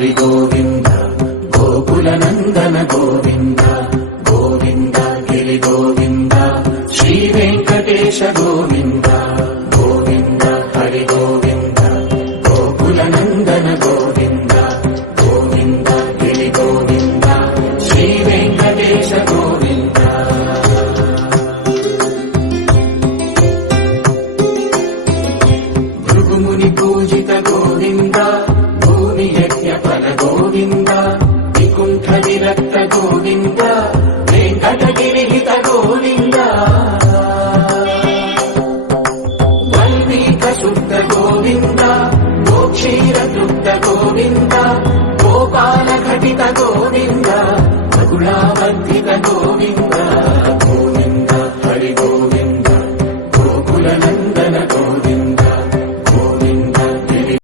హరి గోవింద గోకుల నందన గోవింద గోవింద గిరి గోవింద శ్రీ వెంకటేశ గోవింద గోవింద హరి గోవింద గోకుల నందన గోవింద గోవింద గిరి గోవింద శ్రీ వెంకటేశ గోవింద భృగుముని పూజిత గోవింద భూమి యజ్ఞ ఫల గోవింద వికుంఠ విరక్త గోవింద వెంకటగిరిహిత గోవింద వల్మీక శుద్ధ గోవింద గోక్షీర తృప్త గోవింద గోపాల ఘటిత గోవింద బహుళావర్ధిత గోవింద